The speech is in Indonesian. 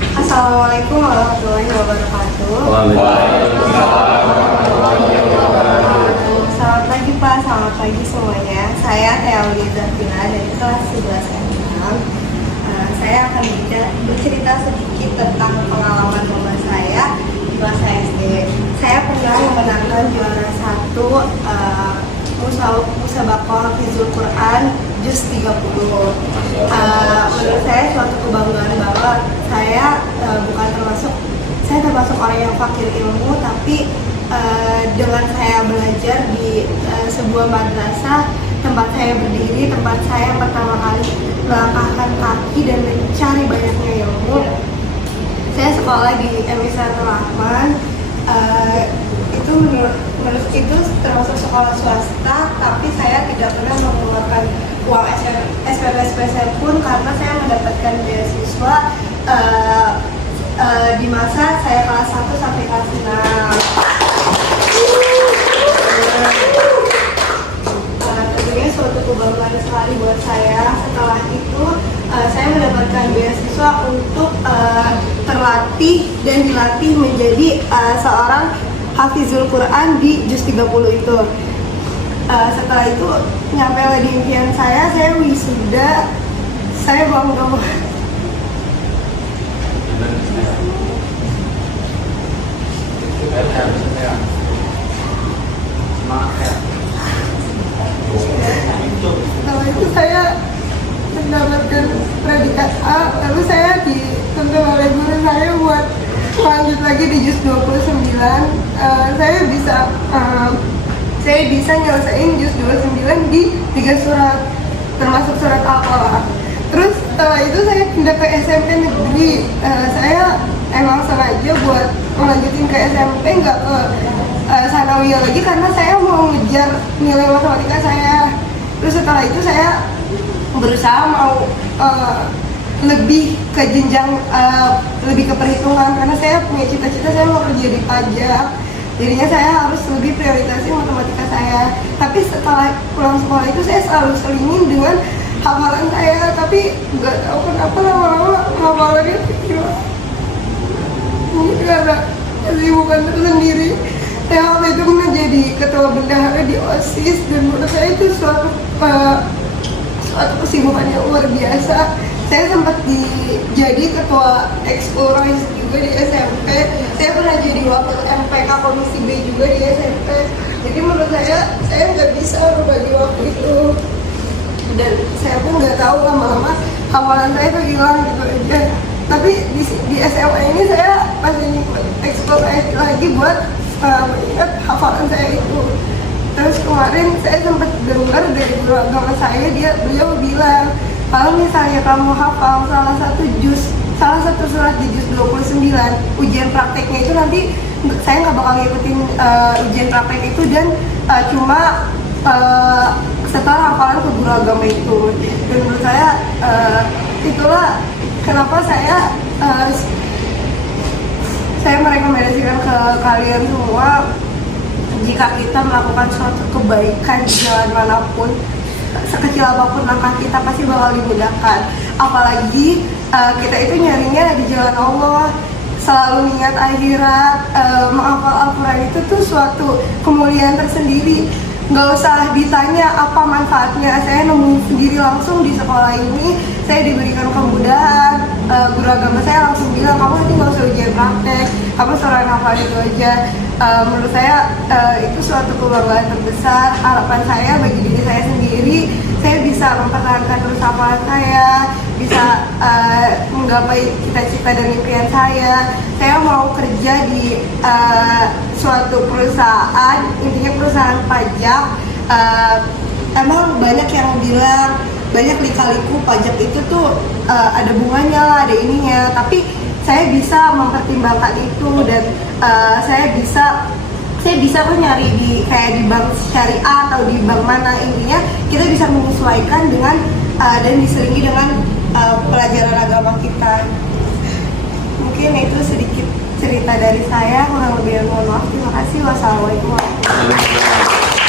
Assalamualaikum warahmatullahi wabarakatuh. Selamat pagi Pak, selamat pagi semuanya. Saya Tia Zafina dari kelas 11 M6. Saya akan bercerita sedikit tentang pengalaman mama saya di masa SD. Saya pernah memenangkan juara 1 Musabaqah Hafizul Quran Juz 30. Menurut saya suatu kebanggaan bahwa saya termasuk orang yang fakir ilmu, tapi dengan saya belajar di sebuah madrasah, tempat saya berdiri, tempat saya pertama kali melangkahkan kaki dan mencari banyaknya ilmu. Saya sekolah di MI Saiful Rahman. Itu menurut itu termasuk sekolah swasta, tapi saya tidak pernah mengeluarkan uang SPP pun karena saya mendapatkan beasiswa di masa saya kelas 1 sampai kelas 6. Tentunya suatu kebanggaan sekali buat saya. Setelah itu saya mendapatkan beasiswa untuk terlatih dan dilatih menjadi seorang Hafizul Quran di Juz 30 itu. Setelah itu nyampe di impian saya wisuda. Saya bangga banget. Setelah itu saya mendapatkan predikat A, lalu saya dituntut oleh guru saya buat lanjut lagi di Juz 29. Saya bisa nyelesain Juz 29 di 3 surat, termasuk surat Al-Qalaq. Terus setelah itu saya pindah ke SMP negeri. Saya emang sengaja buat melanjutin ke SMP, nggak ke sanawiyah lagi karena saya mau ngejar nilai matematika saya. Terus setelah itu saya berusaha mau lebih ke jenjang lebih ke perhitungan karena saya punya cita-cita saya mau kerja di pajak. Jadinya saya harus lebih prioritasin matematika saya. Tapi setelah pulang sekolah itu saya selalu selingin dengan hafalan saya, tapi nggak tahu kenapa lama-lama hafalannya hilang. Mungkin karena kesibukan tersendiri. Saya waktu itu menjadi ketua bendahara di OSIS dan menurut saya itu suatu kesibukan yang luar biasa. Saya sempat jadi ketua ekskul ROIS juga di SMP. Saya pernah jadi wakil MPK Komisi B juga di SMP. Jadi menurut saya nggak bisa berbagi waktu itu. Dan saya pun nggak tahu lama-lama hafalan saya itu hilang gitu aja. Tapi di SMA ini saya masih eksplorasi lagi buat mengingat hafalan saya itu. Terus kemarin saya sempat dengar dari guru agama saya, beliau bilang kalau misalnya kamu hafal salah satu surat di Juz 29, ujian prakteknya itu nanti saya nggak bakal ngikutin ujian praktek itu dan cuma setelah hafalan ke guru agama itu. Dan menurut saya itulah kenapa saya merekomendasikan ke kalian semua, jika kita melakukan suatu kebaikan di jalan manapun, sekecil apapun langkah kita pasti bakal dimudahkan. Apalagi kita itu nyarinya di jalan Allah, selalu ingat akhirat. Menghafal Al-Quran itu tuh suatu kemuliaan tersendiri. Nggak usah ditanya apa manfaatnya, saya nemu sendiri langsung di sekolah ini. Saya diberikan kemudahan, guru agama saya langsung bilang kamu nanti nggak usah ujian praktek, kamu selain hafal itu aja. Menurut saya itu suatu kebanggaan terbesar. Harapan saya bagi diri saya sendiri, saya bisa mempertahankan terus hafalan saya, bisa menggapai cita-cita dan impian saya. Saya mau kerja di suatu perusahaan, intinya perusahaan pajak. Emang banyak yang bilang, banyak lika-liku pajak itu tuh ada bunganya lah, ada ininya. Tapi saya bisa mempertimbangkan itu dan saya bisa kok nyari kayak di bank syariah atau di bank mana. Intinya kita bisa menyesuaikan dengan dan diselingi dengan pelajaran agama kita. Mungkin itu sedikit cerita dari saya, kurang lebih mohon maaf. Terima kasih. Wassalamualaikum warahmatullahi wabarakatuh.